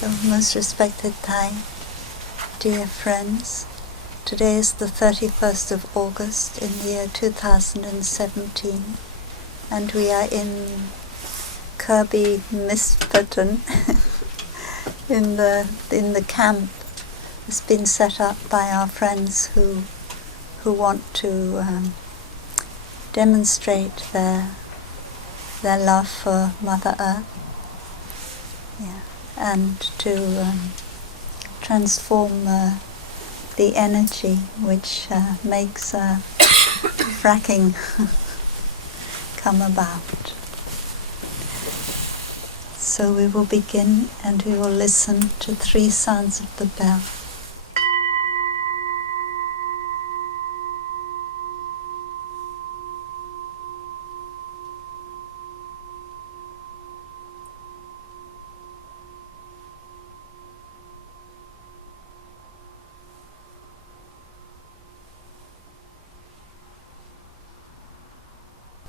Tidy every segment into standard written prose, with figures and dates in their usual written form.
So, most respected Thai, dear friends, today is the 31st of August in the year 2017, and we are in Kirby, Misperton, in the camp. It's been set up by our friends who want to demonstrate their love for Mother Earth, and to transform the energy which makes fracking come about. So we will begin, and we will listen to 3 sounds of the bell.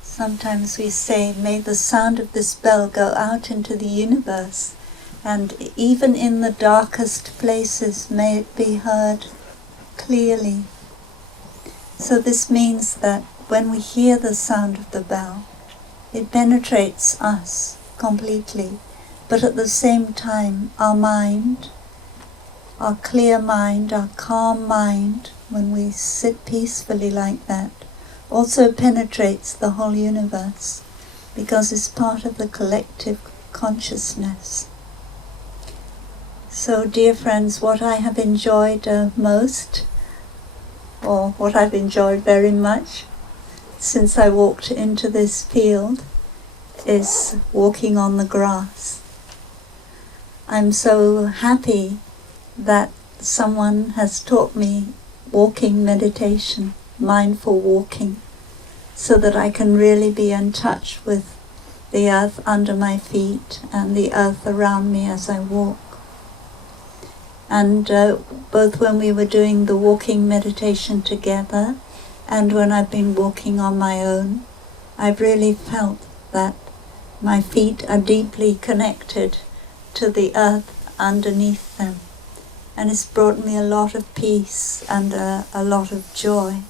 Sometimes we say, may the sound of this bell go out into the universe, and even in the darkest places may it be heard clearly. So this means that when we hear the sound of the bell, it penetrates us completely, but at the same time our mind, our clear mind, our calm mind, when we sit peacefully like that, also penetrates the whole universe, because it's part of the collective consciousness. So, dear friends, what I have enjoyed most, or what I've enjoyed very much since I walked into this field, is walking on the grass. I'm so happy that someone has taught me walking meditation, mindful walking, so that I can really be in touch with the earth under my feet and the earth around me as I walk. And both when we were doing the walking meditation together and when I've been walking on my own, I've really felt that my feet are deeply connected to the earth underneath them. And it's brought me a lot of peace and a lot of joy.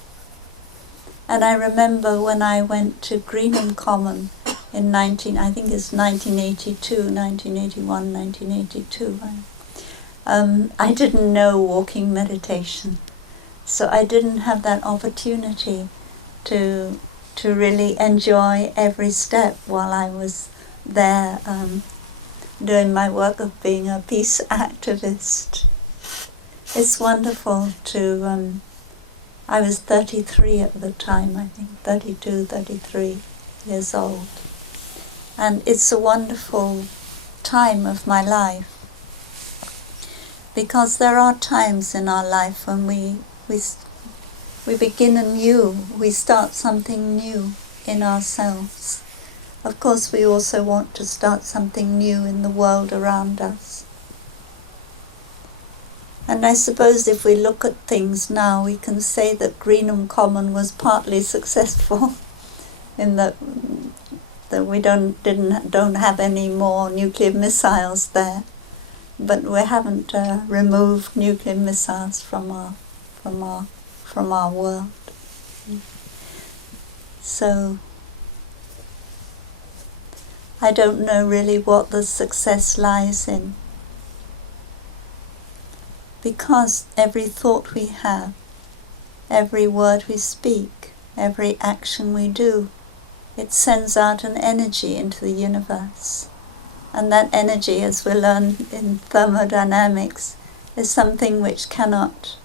And I remember when I went to Greenham Common in 1982, I didn't know walking meditation. So I didn't have that opportunity to really enjoy every step while I was there doing my work of being a peace activist. It's wonderful to... I was 33 at the time, I think, 32, 33 years old. And it's a wonderful time of my life, because there are times in our life when we begin anew, we start something new in ourselves. Of course, we also want to start something new in the world around us. And I suppose if we look at things now, we can say that Greenham Common was partly successful in that we don't have any more nuclear missiles there, but we haven't removed nuclear missiles from our world. So I don't know really what the success lies in, because every thought we have, every word we speak, every action we do, it sends out an energy into the universe. And that energy, as we learn in thermodynamics, is something which cannot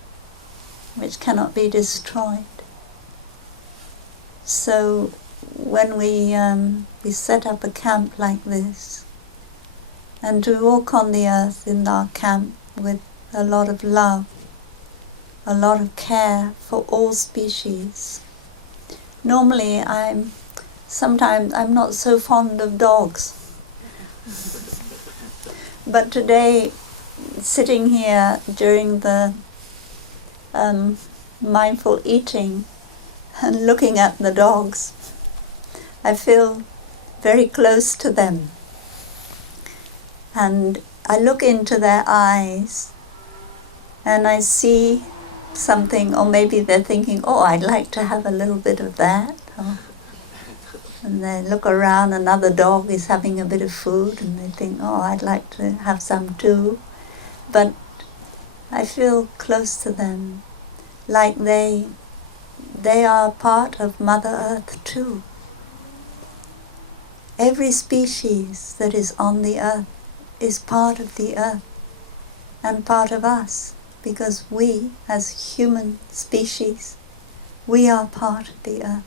be destroyed. So when we set up a camp like this, and to walk on the earth in our camp with a lot of love, a lot of care for all species. Normally I'm not so fond of dogs. But today, sitting here during the mindful eating and looking at the dogs, I feel very close to them. And I look into their eyes and I see something, or maybe they're thinking, oh, I'd like to have a little bit of that. And they look around, another dog is having a bit of food, and they think, oh, I'd like to have some too. But I feel close to them, like they are part of Mother Earth too. Every species that is on the earth is part of the earth and part of us, because we, as human species, we are part of the earth.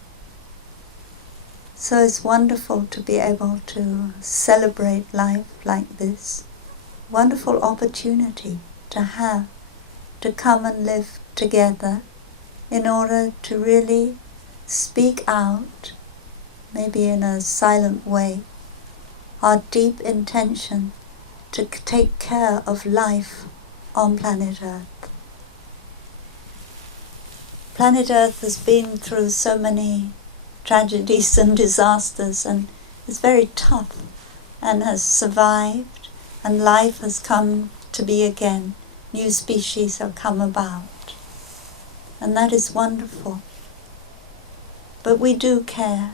So it's wonderful to be able to celebrate life like this. Wonderful opportunity to have, to come and live together in order to really speak out, maybe in a silent way, our deep intention to take care of life on planet Earth. Planet Earth has been through so many tragedies and disasters, and is very tough and has survived, and life has come to be again. New species have come about, and that is wonderful. But we do care.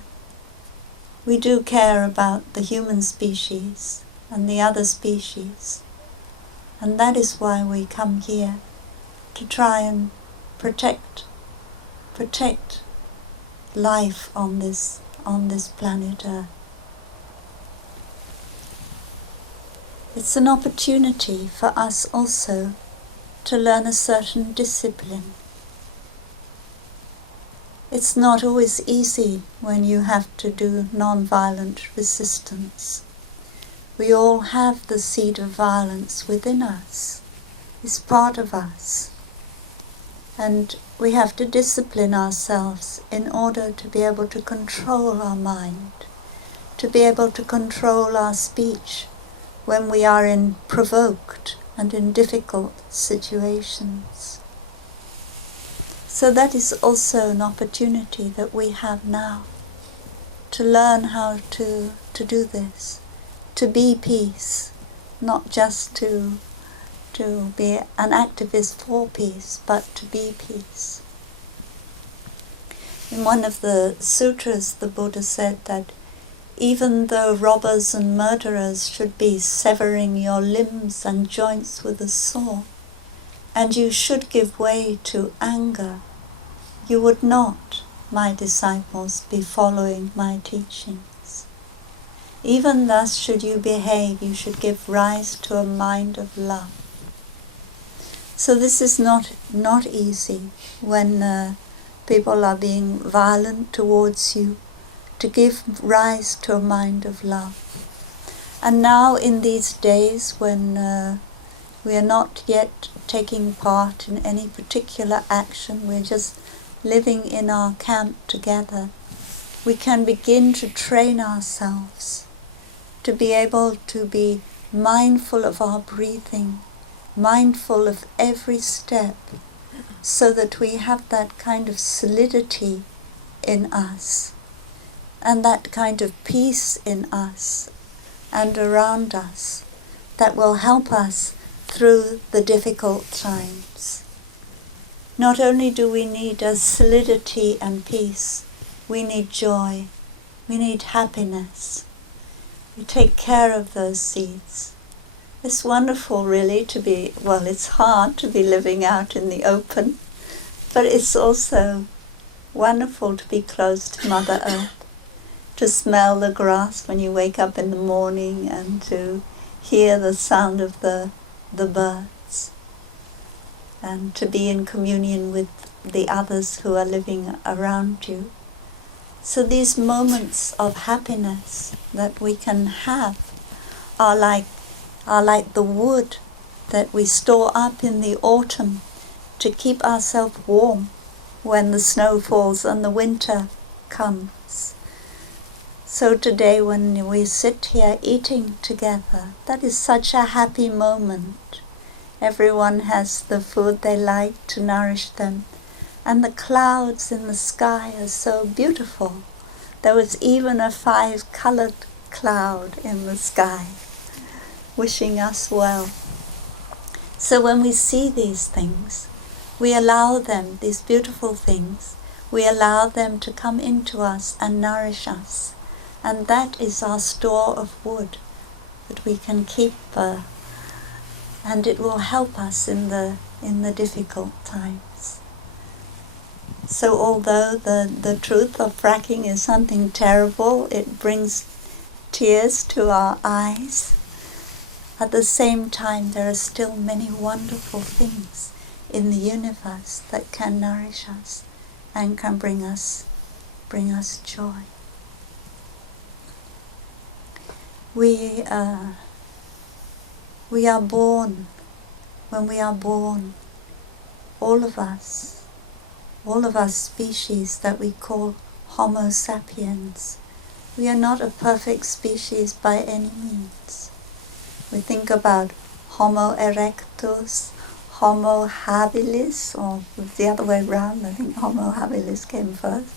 We do care about the human species and the other species, and that is why we come here, to try and protect life on this planet Earth. It's an opportunity for us also to learn a certain discipline. It's not always easy when you have to do non-violent resistance. We all have the seed of violence within us. It's part of us. And we have to discipline ourselves in order to be able to control our mind, to be able to control our speech when we are provoked and in difficult situations. So that is also an opportunity that we have now, to learn how to do this, to be peace, not just to be an activist for peace, but to be peace. In one of the sutras, the Buddha said that even though robbers and murderers should be severing your limbs and joints with a saw, and you should give way to anger, you would not, my disciples, be following my teachings. Even thus should you behave, you should give rise to a mind of love. So this is not easy when people are being violent towards you, to give rise to a mind of love. And now in these days when we are not yet taking part in any particular action, we're just living in our camp together, we can begin to train ourselves to be able to be mindful of our breathing, mindful of every step, so that we have that kind of solidity in us and that kind of peace in us and around us that will help us through the difficult times. Not only do we need a solidity and peace, we need joy, we need happiness. We take care of those seeds. It's wonderful really to be, well, it's hard to be living out in the open, but it's also wonderful to be close to Mother Earth, to smell the grass when you wake up in the morning and to hear the sound of the birds, and to be in communion with the others who are living around you. So these moments of happiness that we can have are like the wood that we store up in the autumn to keep ourselves warm when the snow falls and the winter comes. So today when we sit here eating together, that is such a happy moment. Everyone has the food they like to nourish them, and the clouds in the sky are so beautiful. There was even a 5-colored cloud in the sky. wishing us well. So when we see these things, we allow them, these beautiful things, we allow them to come into us and nourish us. And that is our store of wood that we can keep, and it will help us in the difficult times. So although the truth of fracking is something terrible, it brings tears to our eyes, at the same time there are still many wonderful things in the universe that can nourish us and can bring us joy. We are born, when we are born, all of us species that we call Homo sapiens, we are not a perfect species by any means. We think about Homo erectus, Homo habilis, or the other way around, I think Homo habilis came first.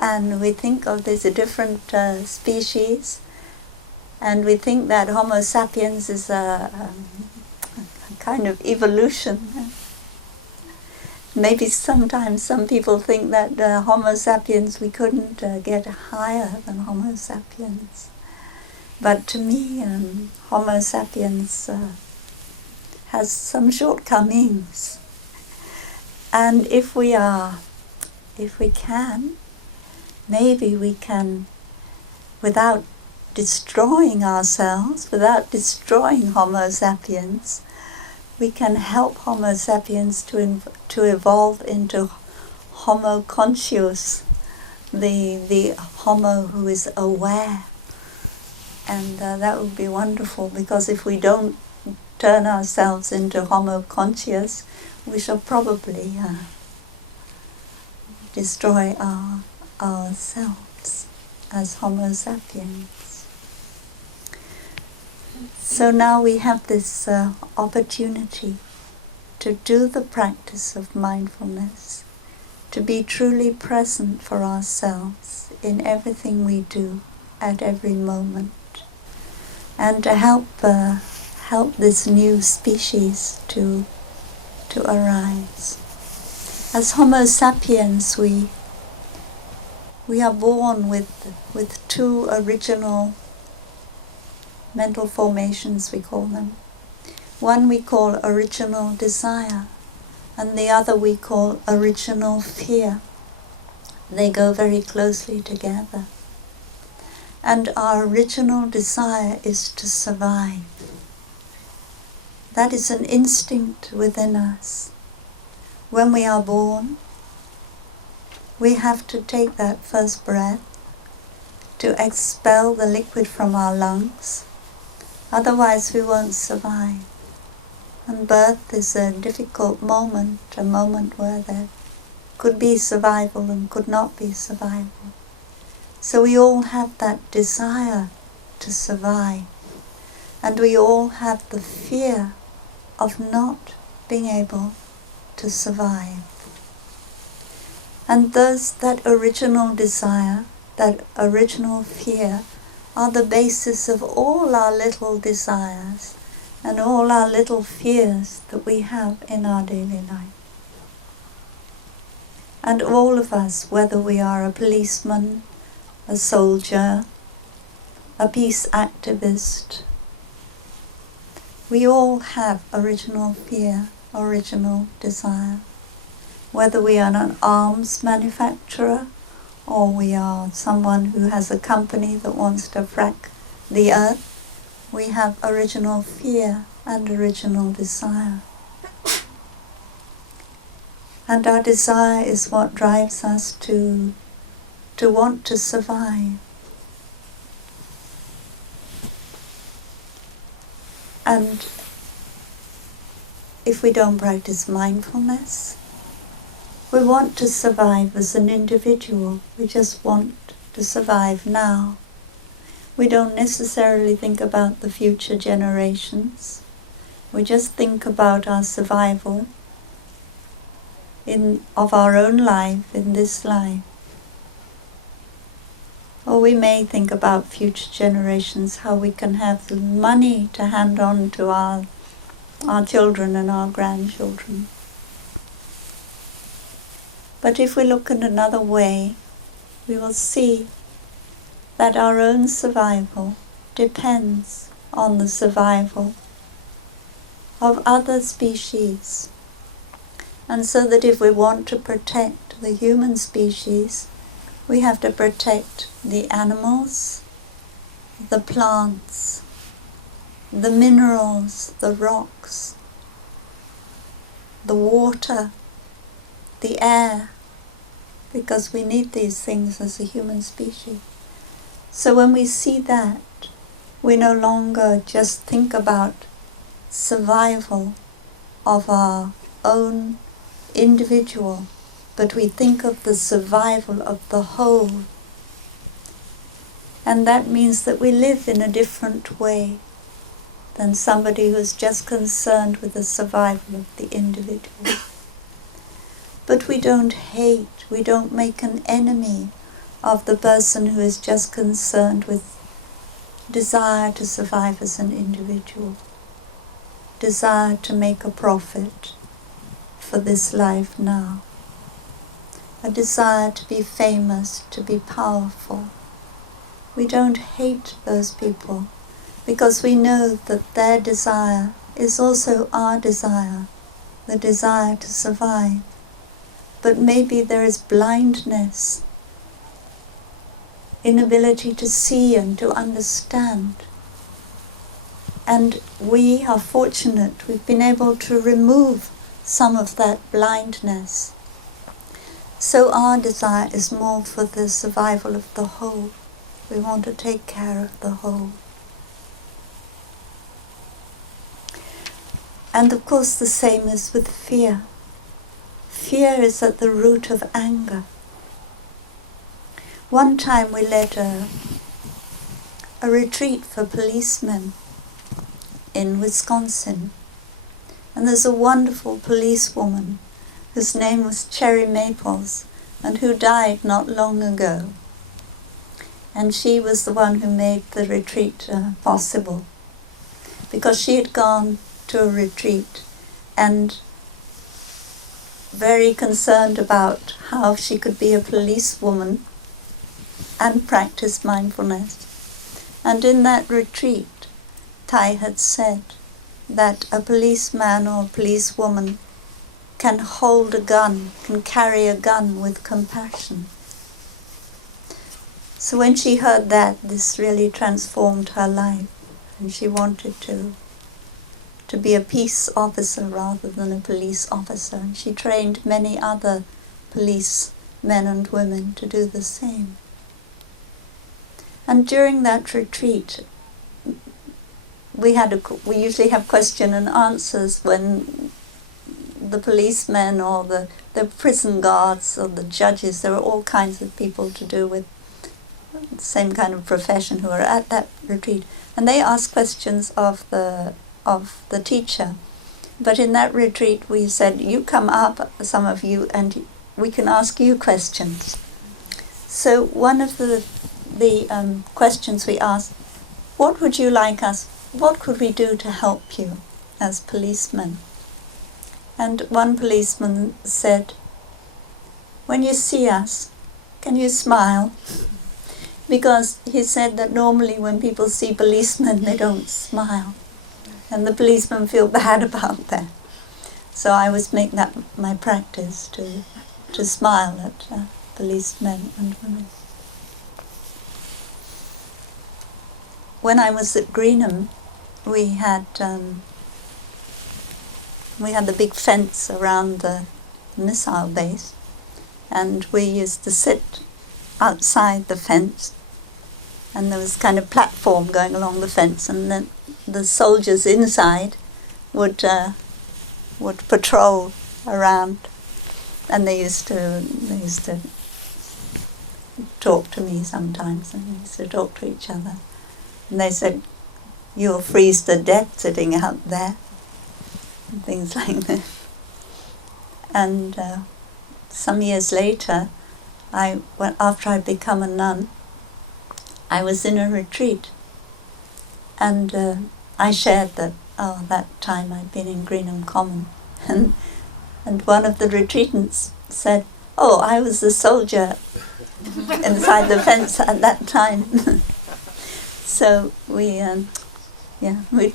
And we think of these different species, and we think that Homo sapiens is a kind of evolution. Maybe sometimes some people think that Homo sapiens, we couldn't get higher than Homo sapiens. But to me, Homo sapiens has some shortcomings. And if we can, maybe we can, without destroying ourselves, without destroying Homo sapiens, we can help Homo sapiens to evolve into Homo conscious, the Homo who is aware. And that would be wonderful, because if we don't turn ourselves into Homo conscious, we shall probably destroy ourselves as Homo sapiens. So now we have this opportunity to do the practice of mindfulness, to be truly present for ourselves in everything we do at every moment, and to help this new species to arise. As Homo sapiens, we are born with two original mental formations, we call them. One we call original desire, and the other we call original fear. They go very closely together. And our original desire is to survive. That is an instinct within us. When we are born, we have to take that first breath to expel the liquid from our lungs. Otherwise we won't survive. And birth is a difficult moment, a moment where there could be survival and could not be survival. So we all have that desire to survive. And we all have the fear of not being able to survive. And thus that original desire, that original fear, are the basis of all our little desires and all our little fears that we have in our daily life. And all of us, whether we are a policeman, a soldier, a peace activist, we all have original fear, original desire. Whether we are an arms manufacturer, or we are someone who has a company that wants to frack the earth, we have original fear and original desire. And our desire is what drives us to want to survive. And if we don't practice mindfulness, we want to survive as an individual. We just want to survive now. We don't necessarily think about the future generations. We just think about our survival of our own life in this life. Or we may think about future generations, how we can have the money to hand on to our children and our grandchildren. But if we look in another way, we will see that our own survival depends on the survival of other species. And so that if we want to protect the human species, we have to protect the animals, the plants, the minerals, the rocks, the water, the air, because we need these things as a human species. So when we see that, we no longer just think about survival of our own individual, but we think of the survival of the whole. And that means that we live in a different way than somebody who's just concerned with the survival of the individual. But we don't hate, we don't make an enemy of the person who is just concerned with desire to survive as an individual, desire to make a profit for this life now, a desire to be famous, to be powerful. We don't hate those people because we know that their desire is also our desire, the desire to survive. But maybe there is blindness, inability to see and to understand. And we are fortunate, we've been able to remove some of that blindness. So our desire is more for the survival of the whole. We want to take care of the whole. And of course the same is with fear. Fear is at the root of anger. One time we led a retreat for policemen in Wisconsin. And there's a wonderful policewoman whose name was Cherry Maples and who died not long ago. And she was the one who made the retreat possible, because she had gone to a retreat and very concerned about how she could be a policewoman and practice mindfulness. And in that retreat, Tai had said that a policeman or a policewoman can hold a gun, can carry a gun with compassion. So when she heard that, this really transformed her life, and she wanted to be a peace officer rather than a police officer. And she trained many other police men and women to do the same. And during that retreat, we usually have question and answers when the policemen or the prison guards or the judges, there were all kinds of people to do with the same kind of profession who were at that retreat. And they asked questions of the teacher. But in that retreat we said, you come up, some of you, and we can ask you questions. So one of the questions we asked, what would you like us, what could we do to help you as policemen? And one policeman said, when you see us, can you smile? Because he said that normally when people see policemen, they don't smile. And the policemen feel bad about that. So I was making that my practice to smile at policemen and women. When I was at Greenham, we had the big fence around the missile base, and we used to sit outside the fence, and there was kind of platform going along the fence, and then the soldiers inside would patrol around, and they used to talk to me sometimes, and we used to talk to each other. And they said, you'll freeze to death sitting out there, and things like that. And some years later, after I'd become a nun, I was in a retreat, and I shared that, that time I'd been in Greenham Common, and one of the retreatants said, "Oh, I was the soldier inside the fence at that time." So we'd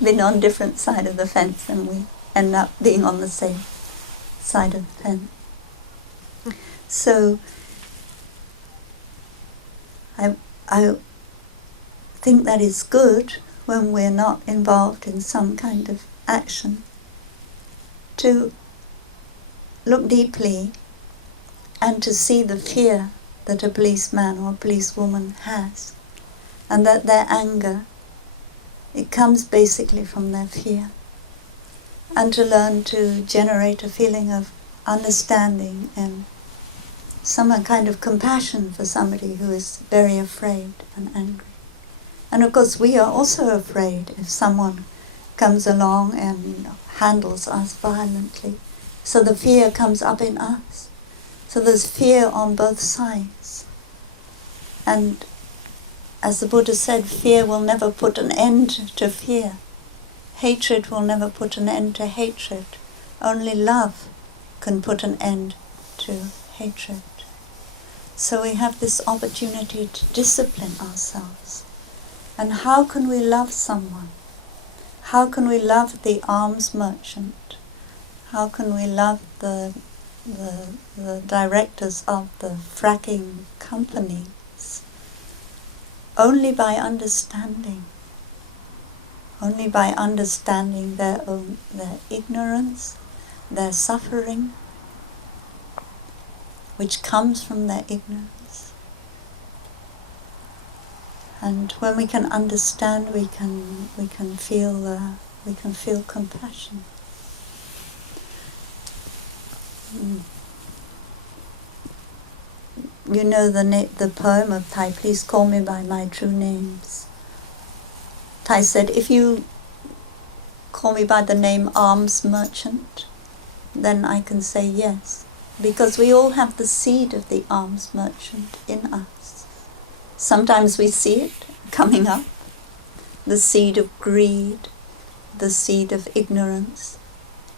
been on different side of the fence, and we end up being on the same side of the fence. So I think that is good when we're not involved in some kind of action, to look deeply and to see the fear that a policeman or a policewoman has, and that their anger, it comes basically from their fear, and to learn to generate a feeling of understanding and some kind of compassion for somebody who is very afraid and angry. And of course we are also afraid if someone comes along and handles us violently. So the fear comes up in us. So there's fear on both sides. And as the Buddha said, fear will never put an end to fear. Hatred will never put an end to hatred. Only love can put an end to hatred. So we have this opportunity to discipline ourselves. And how can we love someone? How can we love the arms merchant? How can we love the directors of the fracking companies? Only by understanding. Only by understanding their ignorance, their suffering, which comes from their ignorance. And when we can understand, we can feel compassion. You know the poem of Thai, "Please call me by my true names." Thai said, if you call me by the name arms merchant, then I can say yes. Because we all have the seed of the arms merchant in us. Sometimes we see it coming up, the seed of greed, the seed of ignorance,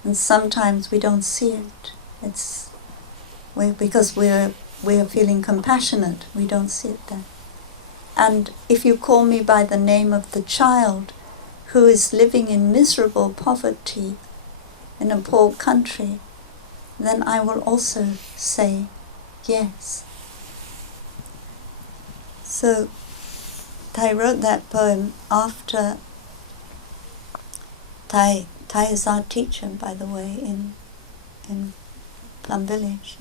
and sometimes we don't see it. Because we're feeling compassionate, we don't see it then. And if you call me by the name of the child who is living in miserable poverty in a poor country, then I will also say yes. So Thai wrote that poem after Thai is our teacher, by the way, in Plum village.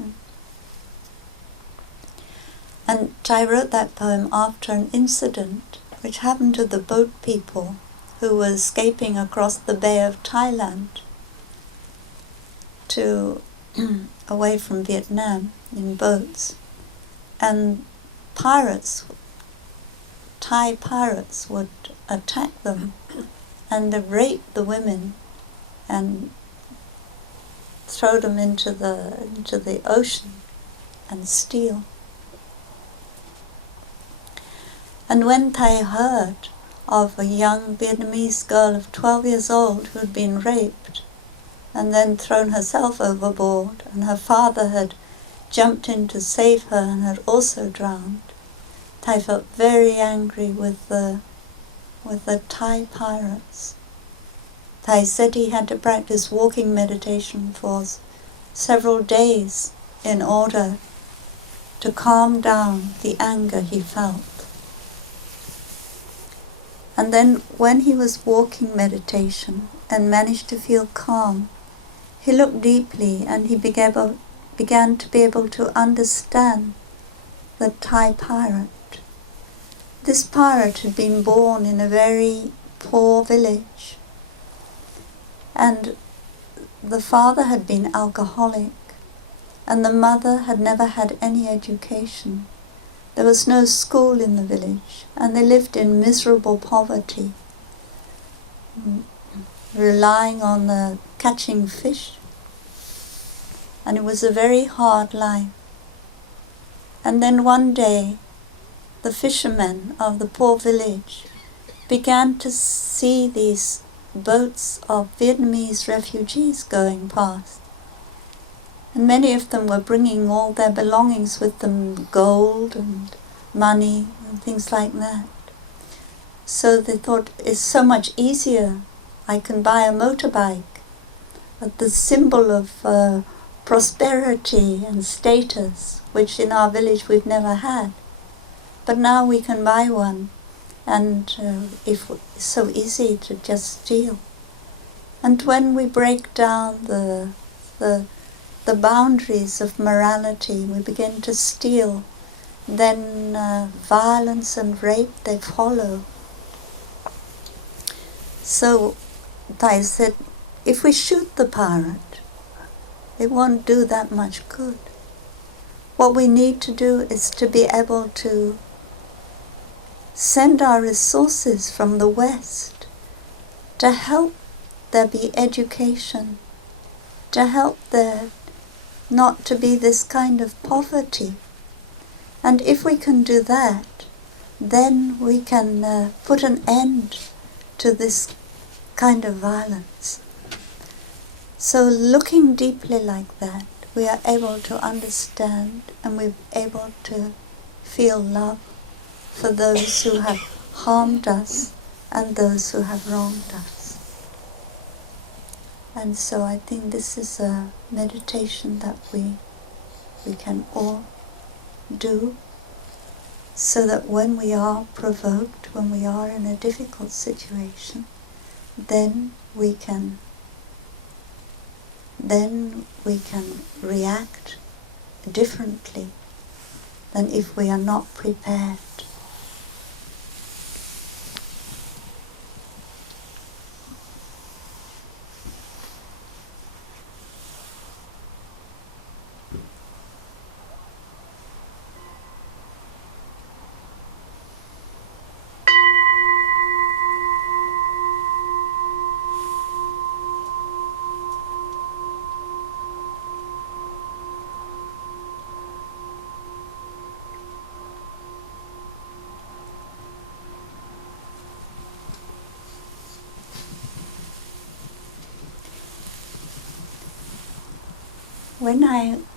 And Thai wrote that poem after an incident which happened to the boat people who were escaping across the Bay of Thailand away from Vietnam in boats. And Thai pirates would attack them and rape the women and throw them into the ocean and steal. And when Thai heard of a young Vietnamese girl of 12 years old who had been raped and then thrown herself overboard, and her father had jumped in to save her and had also drowned, Thai felt very angry with the Thai pirates. Thai said he had to practice walking meditation for several days in order to calm down the anger he felt. And then when he was walking meditation and managed to feel calm, he looked deeply and he began to be able to understand the Thai pirate. This pirate had been born in a very poor village, and the father had been alcoholic, and the mother had never had any education. There was no school in the village, and they lived in miserable poverty, relying on catching fish. And it was a very hard life. And then one day, the fishermen of the poor village began to see these boats of Vietnamese refugees going past. And many of them were bringing all their belongings with them, gold and money and things like that. So they thought, it's so much easier. I can buy a motorbike, the symbol of prosperity and status, which in our village we've never had. But now we can buy one, and it's so easy to just steal. And when we break down the boundaries of morality, we begin to steal, then violence and rape, they follow. So Thai said, if we shoot the pirate, it won't do that much good. What we need to do is to be able to send our resources from the West to help there be education, to help there not to be this kind of poverty. And if we can do that, then we can put an end to this kind of violence. So looking deeply like that, we are able to understand and we're able to feel love for those who have harmed us and those who have wronged us. And so I think this is a meditation that we can all do, so that when we are provoked, when we are in a difficult situation, then we can react differently than if we are not prepared.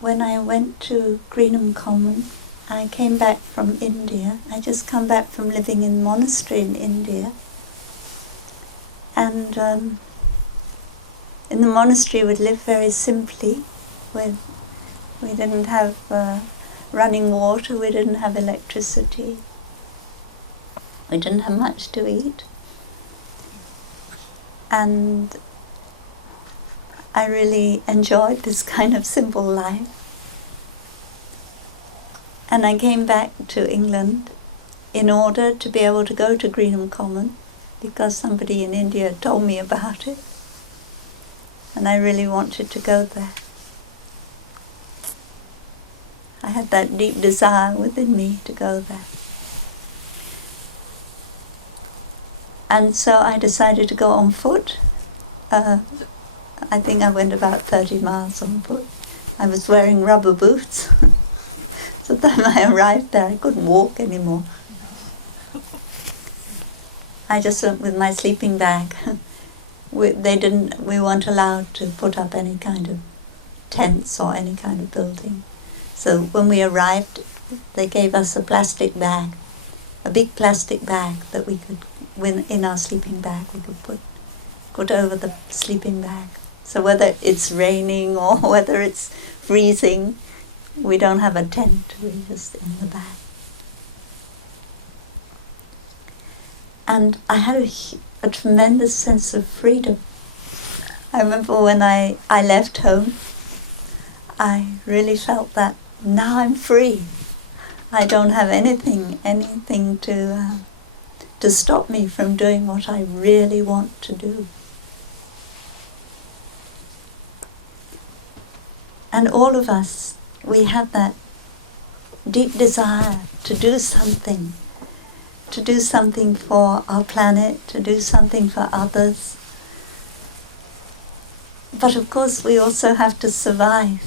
When I went to Greenham Common, I came back from India. I just come back from living in monastery in India. And in the monastery we'd live very simply. We didn't have running water, we didn't have electricity. We didn't have much to eat. And I really enjoyed this kind of simple life. And I came back to England in order to be able to go to Greenham Common, because somebody in India told me about it. And I really wanted to go there. I had that deep desire within me to go there. And so I decided to go on foot. I think I went about 30 miles on foot. I was wearing rubber boots. So the time I arrived there, I couldn't walk anymore. I just went with my sleeping bag. We weren't allowed to put up any kind of tents or any kind of building. So when we arrived, they gave us a plastic bag, a big plastic bag that we could, in our sleeping bag, we could put over the sleeping bag. So whether it's raining or whether it's freezing, we don't have a tent, we're just in the bag. And I had a tremendous sense of freedom. I remember when I left home, I really felt that now I'm free. I don't have anything to stop me from doing what I really want to do. And all of us, we have that deep desire to do something for our planet, to do something for others. But of course we also have to survive.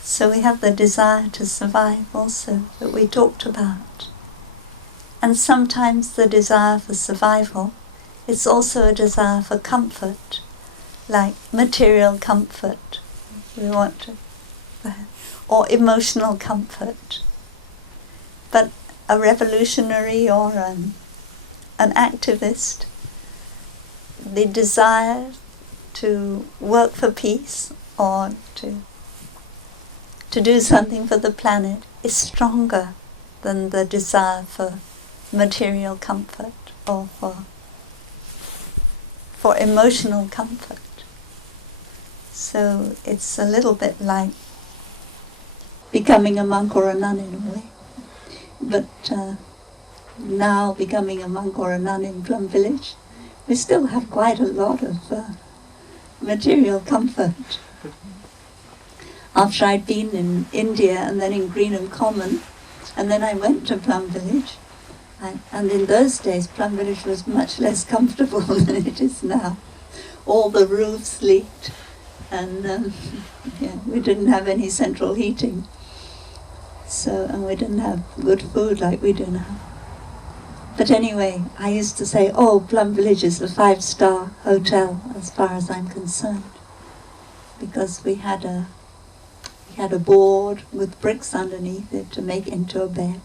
So we have the desire to survive also that we talked about And sometimes the desire for survival is also a desire for comfort, like material comfort. We want to, or emotional comfort. But a revolutionary or an activist, the desire to work for peace or to do something for the planet is stronger than the desire for material comfort or for emotional comfort. So it's a little bit like becoming a monk or a nun in a way. But now becoming a monk or a nun in Plum Village, we still have quite a lot of material comfort. After I'd been in India and then in Greenham Common, and then I went to Plum Village, and in those days Plum Village was much less comfortable than it is now. All the roofs leaked, and we didn't have any central heating. So, and we didn't have good food like we do now. But anyway, I used to say, oh, Plum Village is a 5-star hotel as far as I'm concerned, because we had a board with bricks underneath it to make into a bed.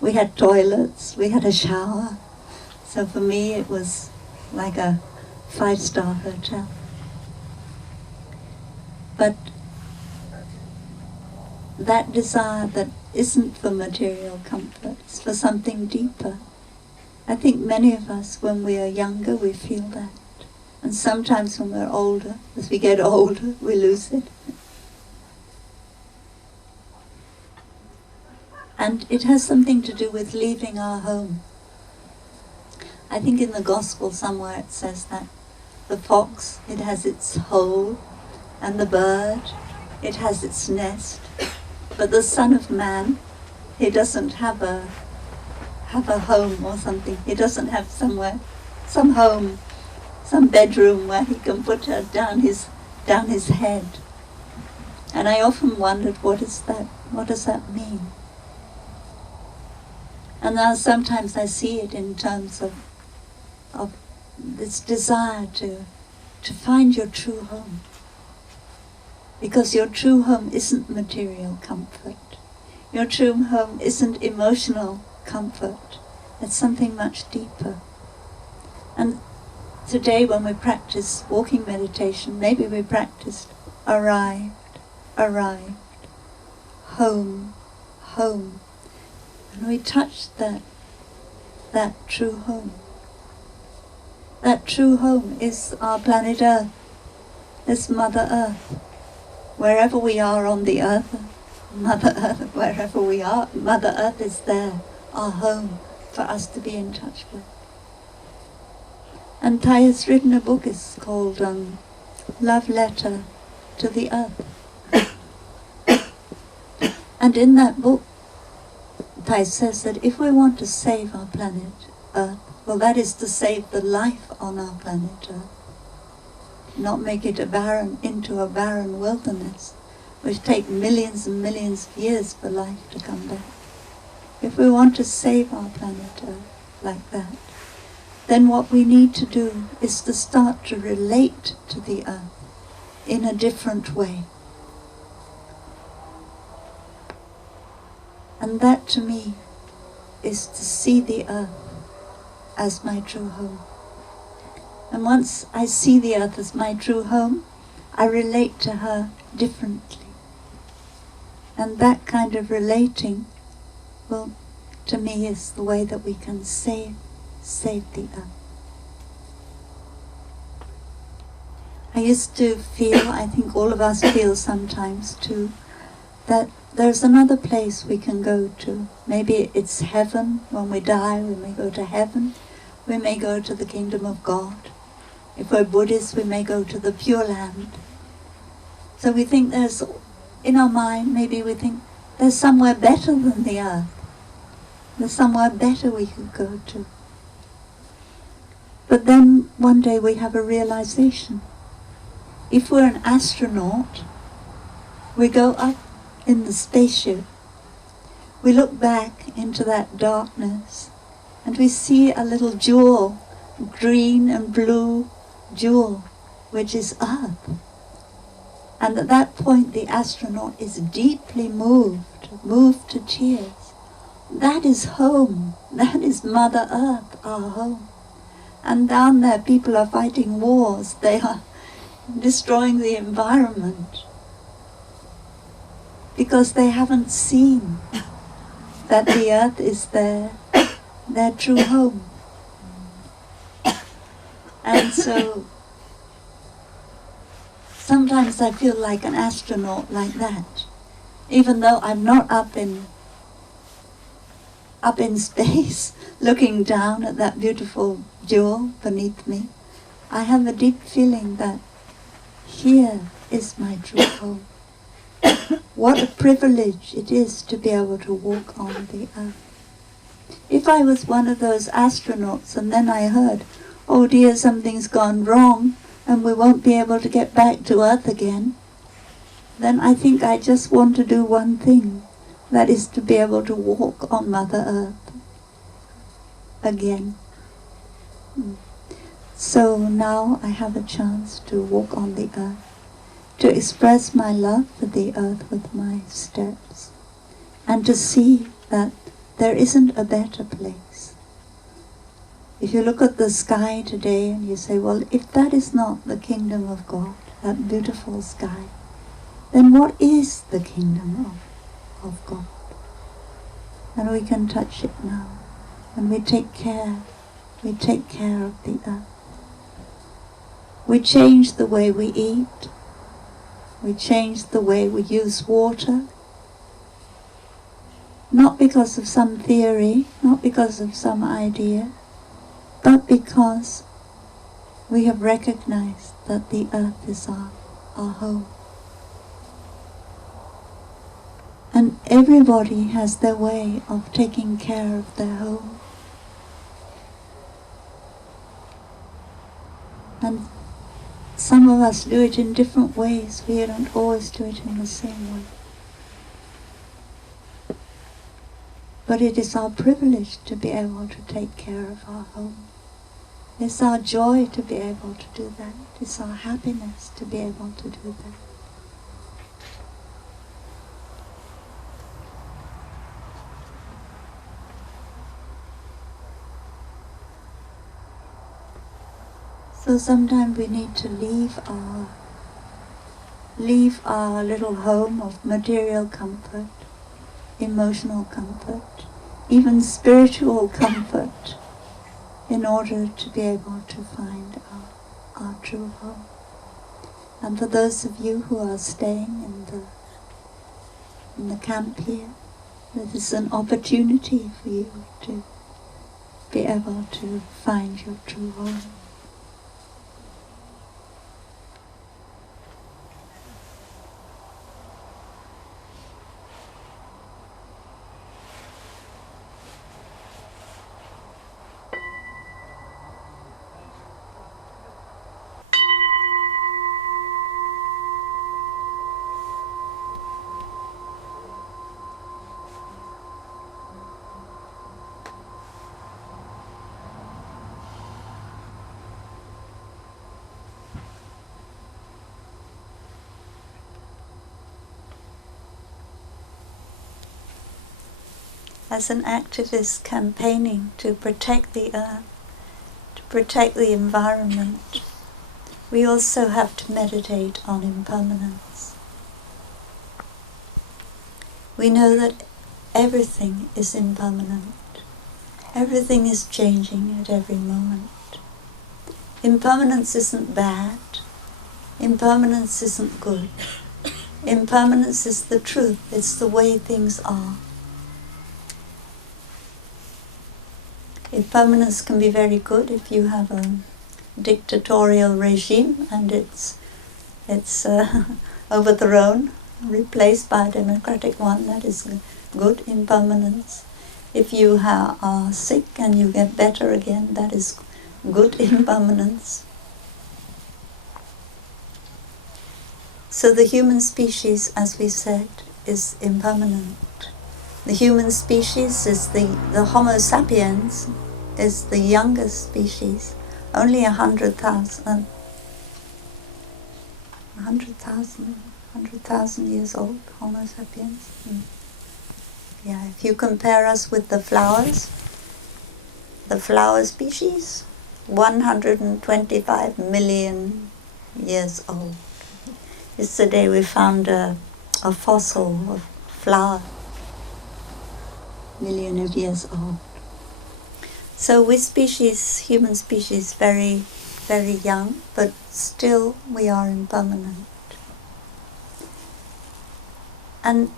We had toilets, we had a shower. So for me it was like a 5-star hotel. But that desire that isn't for material comfort, it's for something deeper. I think many of us, when we are younger, we feel that. And sometimes when we're older, as we get older, we lose it. And it has something to do with leaving our home. I think in the Gospel somewhere it says that the fox, it has its hole, and the bird, it has its nest. But the Son of Man, he doesn't have a home or something. He doesn't have somewhere, some home, some bedroom where he can put down his head. And I often wondered, what does that mean? And now sometimes I see it in terms of this desire to find your true home. Because your true home isn't material comfort. Your true home isn't emotional comfort. It's something much deeper. And today when we practice walking meditation, maybe we practiced arrived, home. And we touched that true home. That true home is our planet Earth, is Mother Earth. Wherever we are on the earth, Mother Earth, wherever we are, Mother Earth is there, our home, for us to be in touch with. And Thai has written a book, it's called Love Letter to the Earth. And in that book, Thai says that if we want to save our planet Earth, well, that is to save the life on our planet Earth, not make it into a barren wilderness, which take millions and millions of years for life to come back. If we want to save our planet Earth like that, then what we need to do is to start to relate to the Earth in a different way. And that to me is to see the Earth as my true home. And once I see the Earth as my true home, I relate to her differently. And that kind of relating, well, to me is the way that we can save the Earth. I used to feel, I think all of us feel sometimes too, that there's another place we can go to. Maybe it's heaven. When we die, we may go to heaven. We may go to the kingdom of God. If we're Buddhists, we may go to the Pure Land. So we think there's, in our mind, maybe we think there's somewhere better than the earth. There's somewhere better we could go to. But then one day we have a realization. If we're an astronaut, we go up in the spaceship. We look back into that darkness and we see a little jewel, green and blue jewel, which is Earth. And at that point the astronaut is deeply moved to tears. That is home. That is Mother Earth, our home. And down there people are fighting wars. They are destroying the environment because they haven't seen that the earth is their true home. And so sometimes I feel like an astronaut like that, even though I'm not up in space looking down at that beautiful jewel beneath me. I have a deep feeling that here is my true home. What a privilege it is to be able to walk on the earth. If I was one of those astronauts and then I heard, oh dear, something's gone wrong and we won't be able to get back to Earth again, then I think I just want to do one thing, that is to be able to walk on Mother Earth again. So now I have a chance to walk on the earth, to express my love for the earth with my steps, and to see that there isn't a better place. If you look at the sky today and you say, well, if that is not the kingdom of God, that beautiful sky, then what is the kingdom of God? And we can touch it now. And we take care of the earth. We change the way we eat. We change the way we use water. Not because of some theory, not because of some idea, but because we have recognized that the earth is our home. And everybody has their way of taking care of their home. And some of us do it in different ways. We don't always do it in the same way. But it is our privilege to be able to take care of our home. It's our joy to be able to do that. It's our happiness to be able to do that. So sometimes we need to leave our little home of material comfort, emotional comfort, even spiritual comfort, in order to be able to find our true home. And for those of you who are staying in the camp here, this is an opportunity for you to be able to find your true home. As an activist campaigning to protect the earth, to protect the environment, we also have to meditate on impermanence. We know that everything is impermanent. Everything is changing at every moment. Impermanence isn't bad. Impermanence isn't good. Impermanence is the truth. It's the way things are. Impermanence can be very good if you have a dictatorial regime and it's overthrown, replaced by a democratic one. That is good impermanence. If you are sick and you get better again, that is good impermanence. So the human species, as we said, is impermanent. The human species is the Homo sapiens, is the youngest species, only 100,000 years old, Homo sapiens. Yeah, if you compare us with the flower species, 125 million years old. Yesterday we found a fossil of flower, million of years old. So we species, human species, very, very young, but still we are impermanent. And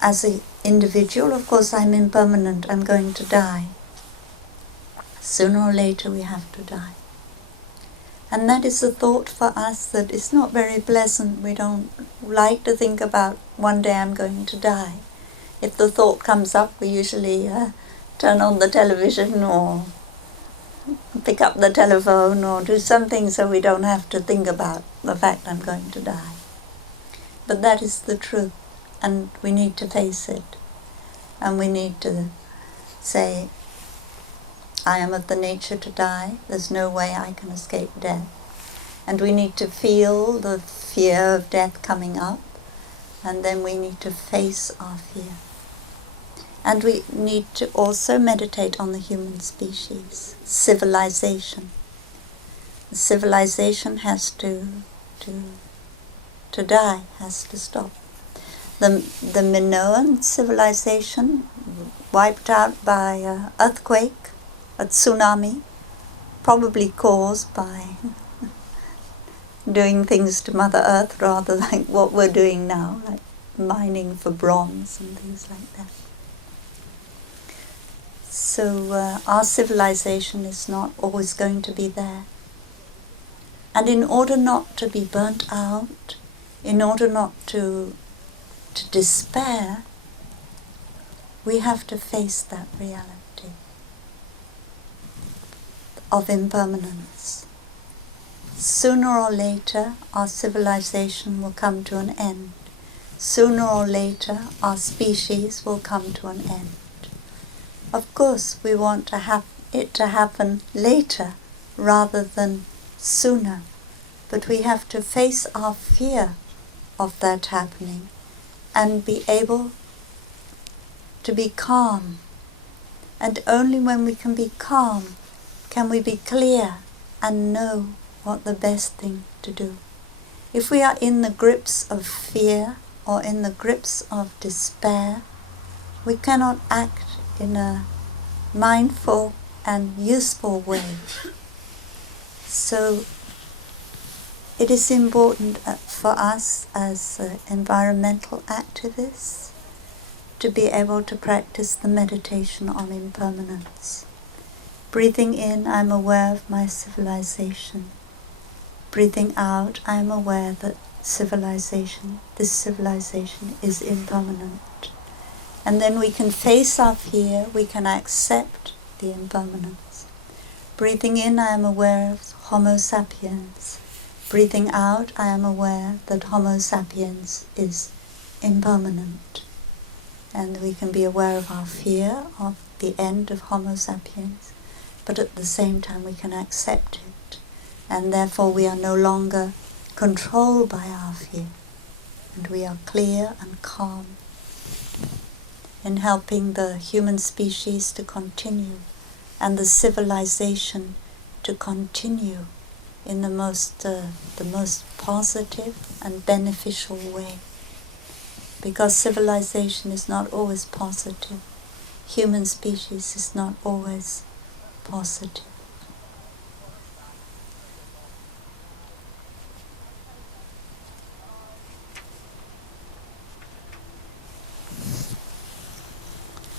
as an individual, of course, I'm impermanent, I'm going to die. Sooner or later we have to die. And that is a thought for us that is not very pleasant. We don't like to think about one day I'm going to die. If the thought comes up, we usually turn on the television or pick up the telephone or do something so we don't have to think about the fact I'm going to die. But that is the truth, and we need to face it. And we need to say, I am of the nature to die. There's no way I can escape death. And we need to feel the fear of death coming up, and then we need to face our fear. And we need to also meditate on the human species, civilization. Civilization has to die, has to stop. The Minoan civilization, wiped out by an earthquake, a tsunami, probably caused by doing things to Mother Earth rather like what we're doing now, like mining for bronze and things like that. So our civilization is not always going to be there. And in order not to be burnt out, in order not to despair, we have to face that reality of impermanence. Sooner or later, our civilization will come to an end. Sooner or later, our species will come to an end. Of course, we want to have it to happen later rather than sooner, but we have to face our fear of that happening and be able to be calm. And only when we can be calm can we be clear and know what the best thing to do. If we are in the grips of fear or in the grips of despair, we cannot act in a mindful and useful way. So it is important for us as environmental activists to be able to practice the meditation on impermanence. Breathing in, I'm aware of my civilization. Breathing out, I'm aware that this civilization is impermanent. And then we can face our fear, we can accept the impermanence. Breathing in, I am aware of Homo sapiens. Breathing out, I am aware that Homo sapiens is impermanent. And we can be aware of our fear of the end of Homo sapiens, but at the same time we can accept it. And therefore we are no longer controlled by our fear. And we are clear and calm in helping the human species to continue and the civilization to continue in the most positive and beneficial way. Because civilization is not always positive. Human species is not always positive.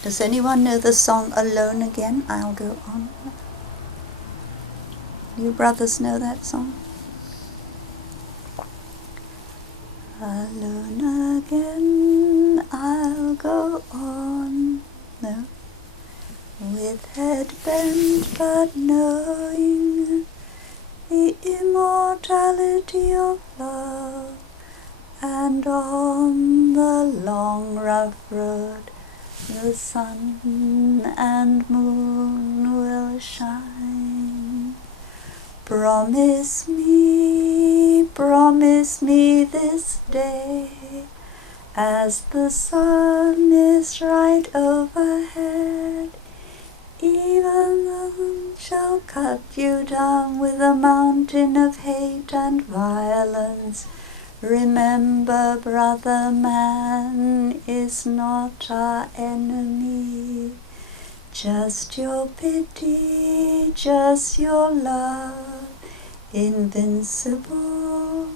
Does anyone know the song Alone Again? I'll Go On. You brothers know that song? Alone again, I'll go on. No? With head bent but knowing the immortality of love, and on the long rough road the sun and moon will shine. Promise me this day, as the sun is right overhead, even though shall cut you down with a mountain of hate and violence. Remember, brother, man is not our enemy. Just your pity, just your love, invincible.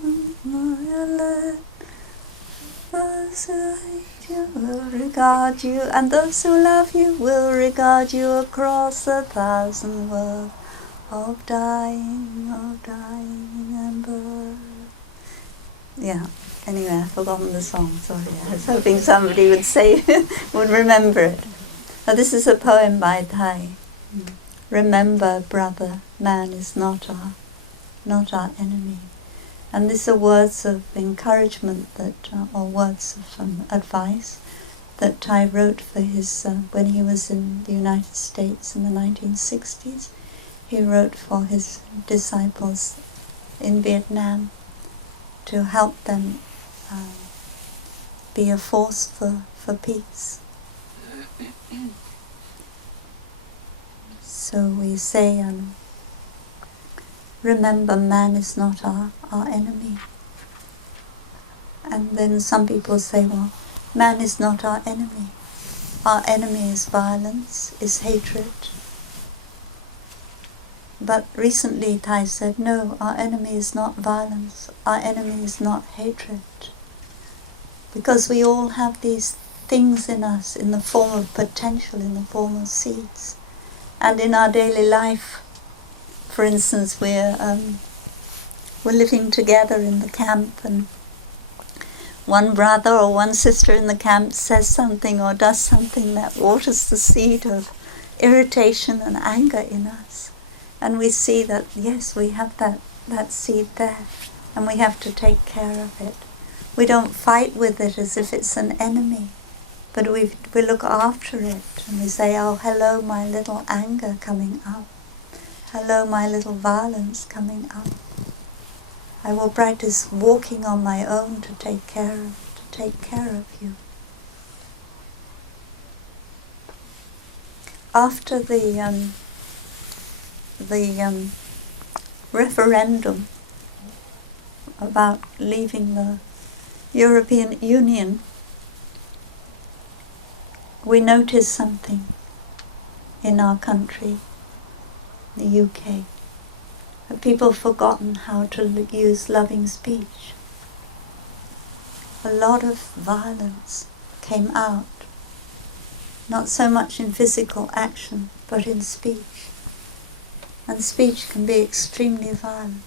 Those who hate you will regard you, and those who love you will regard you across 1,000 worlds of dying and birth. Yeah, anyway, I've forgotten the song, sorry. I was hoping somebody would say, would remember it. Now, this is a poem by Thai. Remember, brother, man is not our enemy. And these are words of encouragement or words of advice that Thai wrote for his, when he was in the United States in the 1960s. He wrote for his disciples in Vietnam to help them be a force for peace. So we say, remember, man is not our enemy. And then some people say, well, man is not our enemy. Our enemy is violence, is hatred. But recently Thai said, no, our enemy is not violence, our enemy is not hatred. Because we all have these things in us in the form of potential, in the form of seeds. And in our daily life, for instance, we're living together in the camp, and one brother or one sister in the camp says something or does something that waters the seed of irritation and anger in us. And we see that, yes, we have that seed there, and we have to take care of it. We don't fight with it as if it's an enemy, but we look after it, and we say, oh, hello, my little anger coming up. Hello, my little violence coming up. I will practice walking on my own to take care of you. After the referendum about leaving the European Union, we noticed something in our country, the UK. People have forgotten how to use loving speech. A lot of violence came out, not so much in physical action, but in speech. And speech can be extremely violent.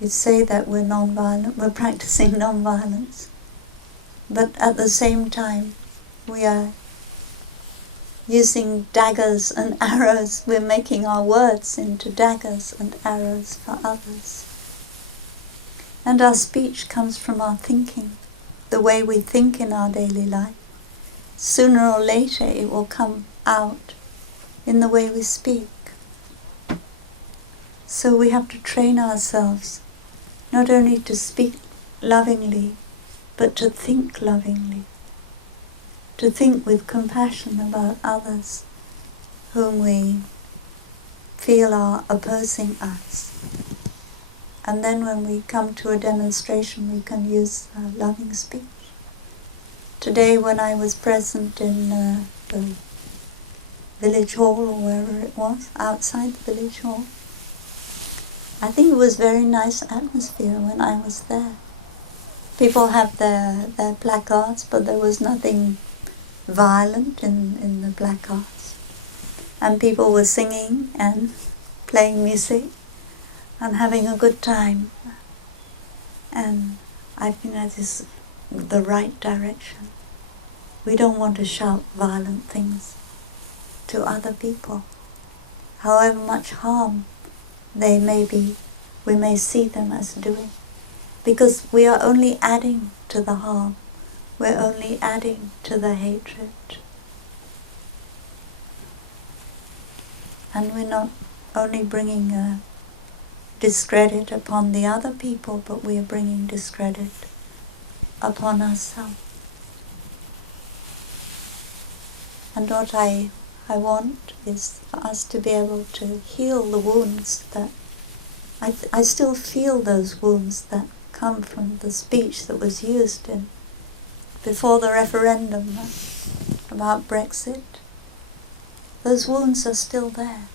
We say that we're non-violent, we're practicing non-violence, but at the same time we are using daggers and arrows. We're making our words into daggers and arrows for others. And our speech comes from our thinking, the way we think in our daily life. Sooner or later it will come out in the way we speak. So we have to train ourselves not only to speak lovingly, but to think lovingly. To think with compassion about others whom we feel are opposing us. And then when we come to a demonstration, we can use loving speech. Today when I was present in the village hall, or wherever it was, outside the village hall, I think it was very nice atmosphere when I was there. People have their placards, but there was nothing violent in the placards. And people were singing and playing music and having a good time. And I think that is the right direction. We don't want to shout violent things to other people. However much harm they may be, we may see them as doing. Because we are only adding to the harm. We're only adding to the hatred. And we're not only bringing discredit upon the other people, but we are bringing discredit upon ourselves. And what I want is for us to be able to heal the wounds that I still feel those wounds that come from the speech that was used before the referendum about Brexit. Those wounds are still there.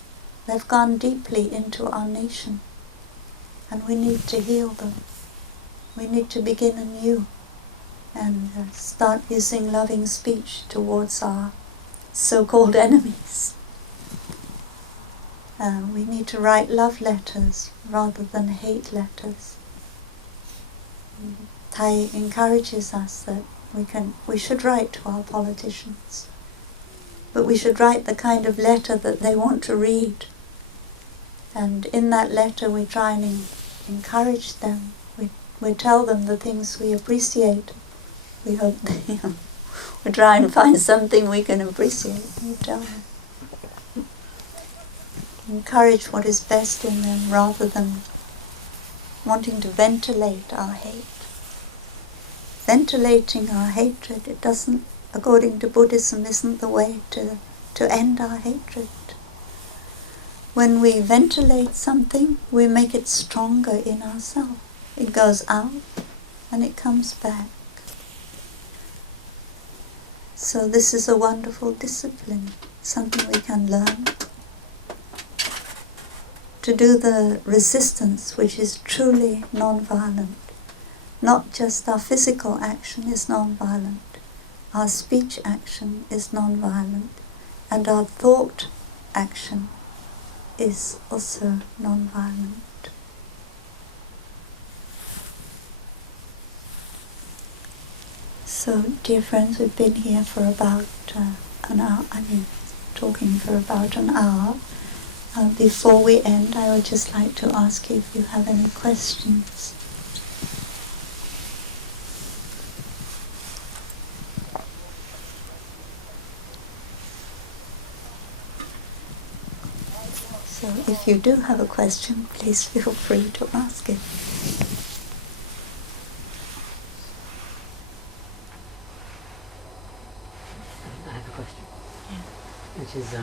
They've gone deeply into our nation, and we need to heal them. We need to begin anew and start using loving speech towards our so-called enemies. We need to write love letters rather than hate letters. Thai encourages us that we should write to our politicians, but we should write the kind of letter that they want to read. And in that letter we try and encourage them. We tell them the things we appreciate. We hope we try and find something we can appreciate. We tell them. Encourage what is best in them rather than wanting to ventilate our hate. Ventilating our hatred, it doesn't, according to Buddhism, isn't the way to end our hatred. When we ventilate something, we make it stronger in ourselves. It goes out and it comes back. So this is a wonderful discipline, something we can learn. To do the resistance which is truly non-violent. Not just our physical action is non-violent, our speech action is non-violent, and our thought action is also non-violent. So, dear friends, we've been here for about an hour, talking for about an hour. Before we end, I would just like to ask you if you have any questions. So if you do have a question, please feel free to ask it. I have a question. Yeah. Which is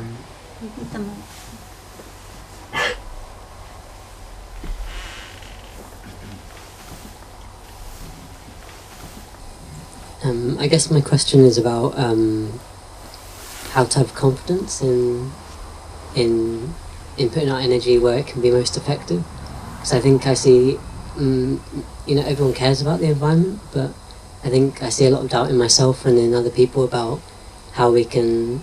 I guess my question is about how to have confidence in putting out energy where it can be most effective. Because I think I see, everyone cares about the environment, but I think I see a lot of doubt in myself and in other people about how we can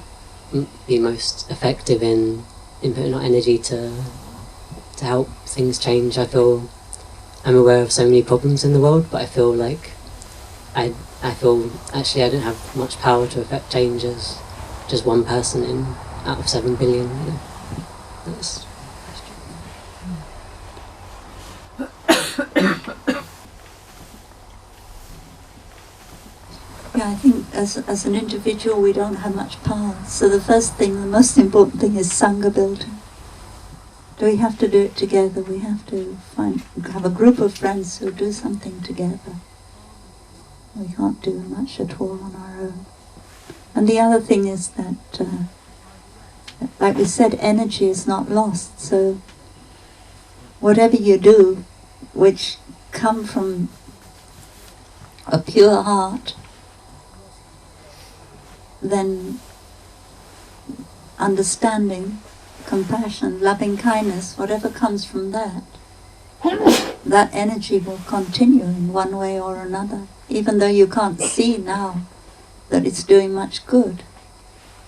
be most effective in putting out energy to help things change. I feel I'm aware of so many problems in the world, but I feel like I feel actually I don't have much power to affect change as just one person out of 7 billion. That's Yeah, I think as an individual we don't have much power. So the most important thing is Sangha building. We have to do it together. We have to have a group of friends who do something together. We can't do much at all on our own. And the other thing is that, like we said, energy is not lost. So whatever you do, which come from a pure heart, then understanding, compassion, loving kindness, whatever comes from that, that energy will continue in one way or another, even though you can't see now that it's doing much good,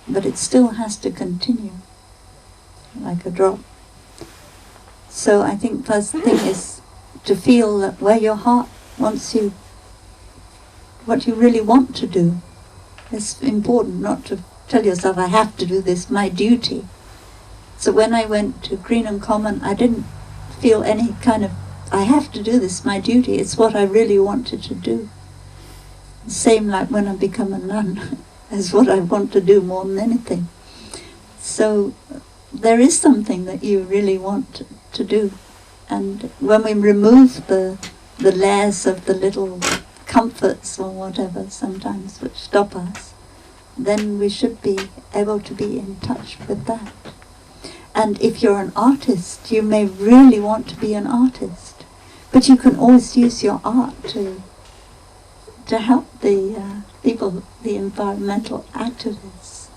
but it still has to continue, like a drop. So I think first thing is to feel that where your heart wants you, what you really want to do. It's important not to tell yourself, I have to do this, my duty. So when I went to Greenham Common, I didn't feel any kind of I have to do this, my duty, it's what I really wanted to do. Same like when I become a nun, is what I want to do more than anything. So there is something that you really want to do. And when we remove the layers of the little comforts or whatever sometimes which stop us, then we should be able to be in touch with that. And if you're an artist, you may really want to be an artist, but you can always use your art to help the people, the environmental activists.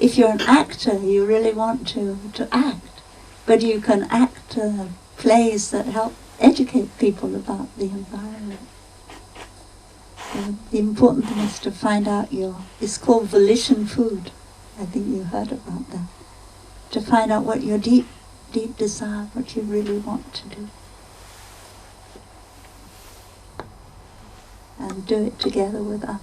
If you're an actor, you really want to act, but you can act plays that help educate people about the environment. So the important thing is to find out it's called volition food. I think you heard about that. To find out what your deep desire, what you really want to do. And do it together with others.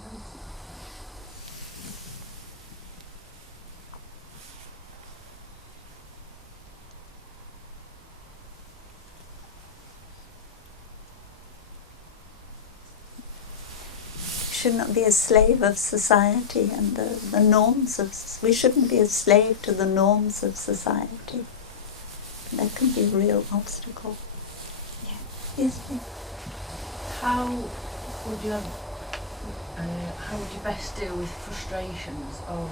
Should not be a slave of society and the norms of. We shouldn't be a slave to the norms of society. That can be a real obstacle. Yeah. Yes, please. How would you best deal with frustrations of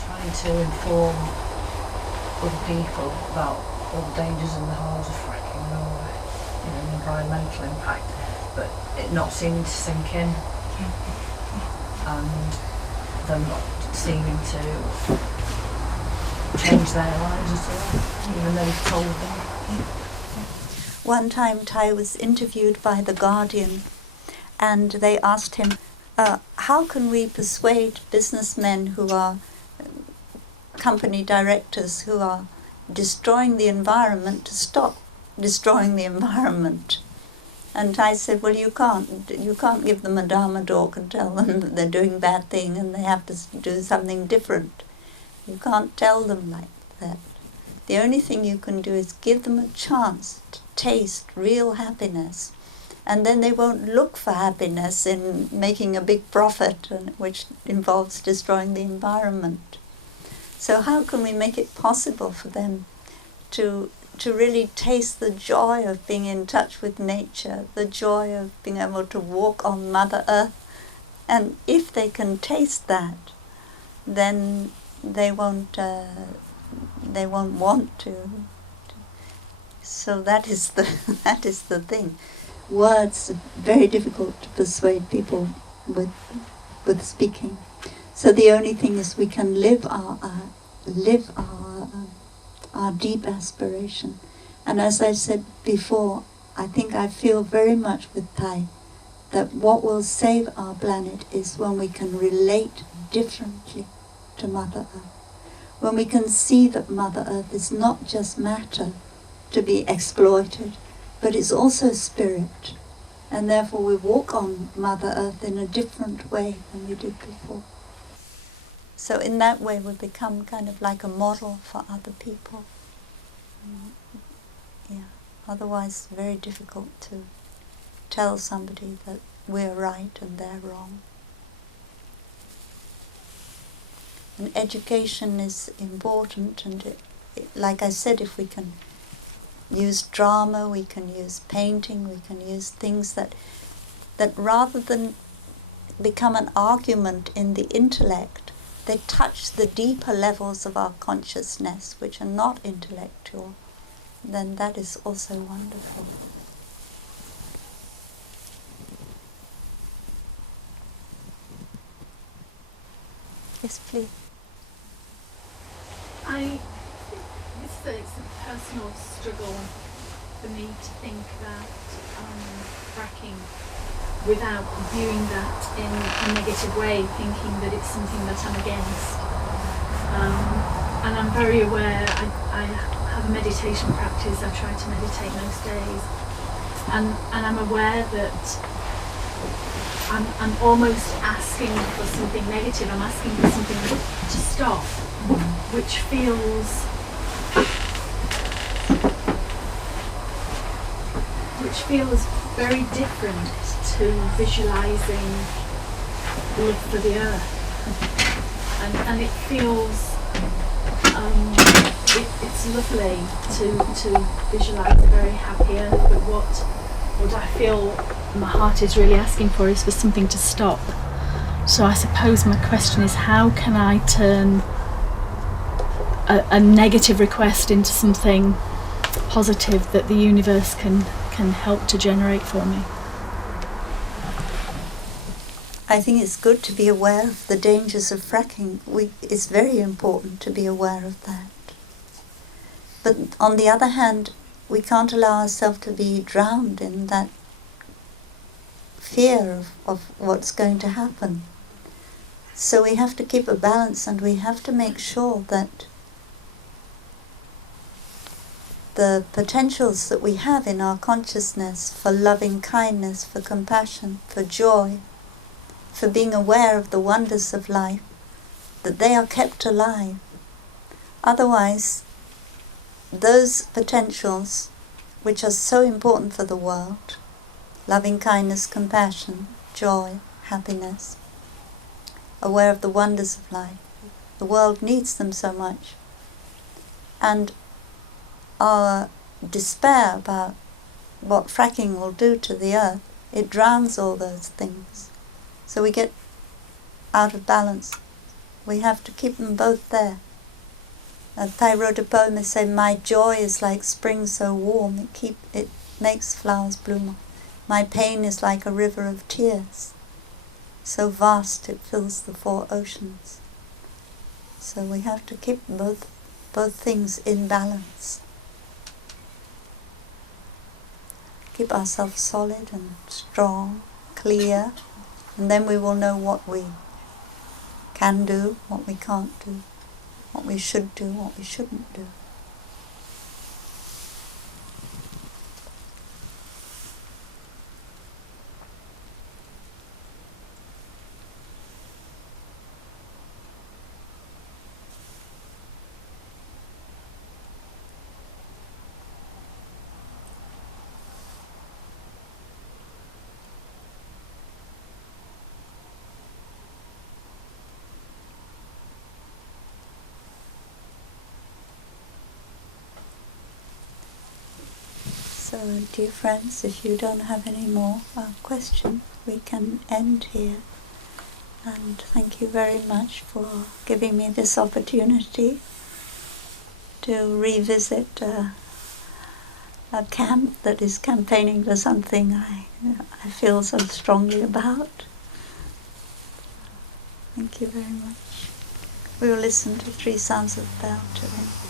trying to inform other people about all the dangers and the harms of fracking or the environmental impact, but it not seeming to sink in? And them not seeming to change their lives at all, even though you've told them. One time Ty was interviewed by The Guardian, and they asked him, how can we persuade businessmen who are company directors who are destroying the environment to stop destroying the environment? And I said, well, you can't give them a Dharma talk and tell them that they're doing a bad thing and they have to do something different. You can't tell them like that. The only thing you can do is give them a chance to taste real happiness. And then they won't look for happiness in making a big profit, which involves destroying the environment. So how can we make it possible for them to really taste the joy of being in touch with nature, the joy of being able to walk on Mother Earth? And if they can taste that, then they won't want to. So that is the thing. Words are very difficult to persuade people with speaking. So the only thing is we can live our deep aspiration. And as I said before, I think I feel very much with Thai that what will save our planet is when we can relate differently to Mother Earth. When we can see that Mother Earth is not just matter to be exploited, but it's also spirit. And therefore we walk on Mother Earth in a different way than we did before. So in that way we become kind of like a model for other people. Yeah. Otherwise very difficult to tell somebody that we're right and they're wrong. And education is important, and like I said, if we can use drama, we can use painting, we can use things that rather than become an argument in the intellect, they touch the deeper levels of our consciousness, which are not intellectual, then that is also wonderful. Yes, please. It's a personal struggle for me to think that fracking, without viewing that in a negative way, thinking that it's something that I'm against. And I'm very aware, I have a meditation practice, I try to meditate most days, and I'm aware that I'm almost asking for something negative, I'm asking for something to stop, which feels which feels very different to visualising love for the earth. And it feels, it's lovely to visualise a very happy earth, but what I feel my heart is really asking for is for something to stop. So I suppose my question is, how can I turn a negative request into something positive that the universe can help to generate for me? I think it's good to be aware of the dangers of fracking. It's very important to be aware of that. But on the other hand, we can't allow ourselves to be drowned in that fear of what's going to happen. So we have to keep a balance, and we have to make sure that the potentials that we have in our consciousness for loving kindness, for compassion, for joy, for being aware of the wonders of life, that they are kept alive. Otherwise, those potentials which are so important for the world, loving kindness, compassion, joy, happiness, aware of the wonders of life, the world needs them so much. And our despair about what fracking will do to the earth, it drowns all those things. So we get out of balance. We have to keep them both there. Thai wrote a poem that said, "My joy is like spring so warm, it makes flowers bloom. My pain is like a river of tears, so vast it fills the four oceans." So we have to keep both things in balance. Keep ourselves solid and strong, clear, and then we will know what we can do, what we can't do, what we should do, what we shouldn't do. So, dear friends, if you don't have any more questions, we can end here. And thank you very much for giving me this opportunity to revisit a camp that is campaigning for something I feel so strongly about. Thank you very much. We will listen to 3 sounds of the bell today.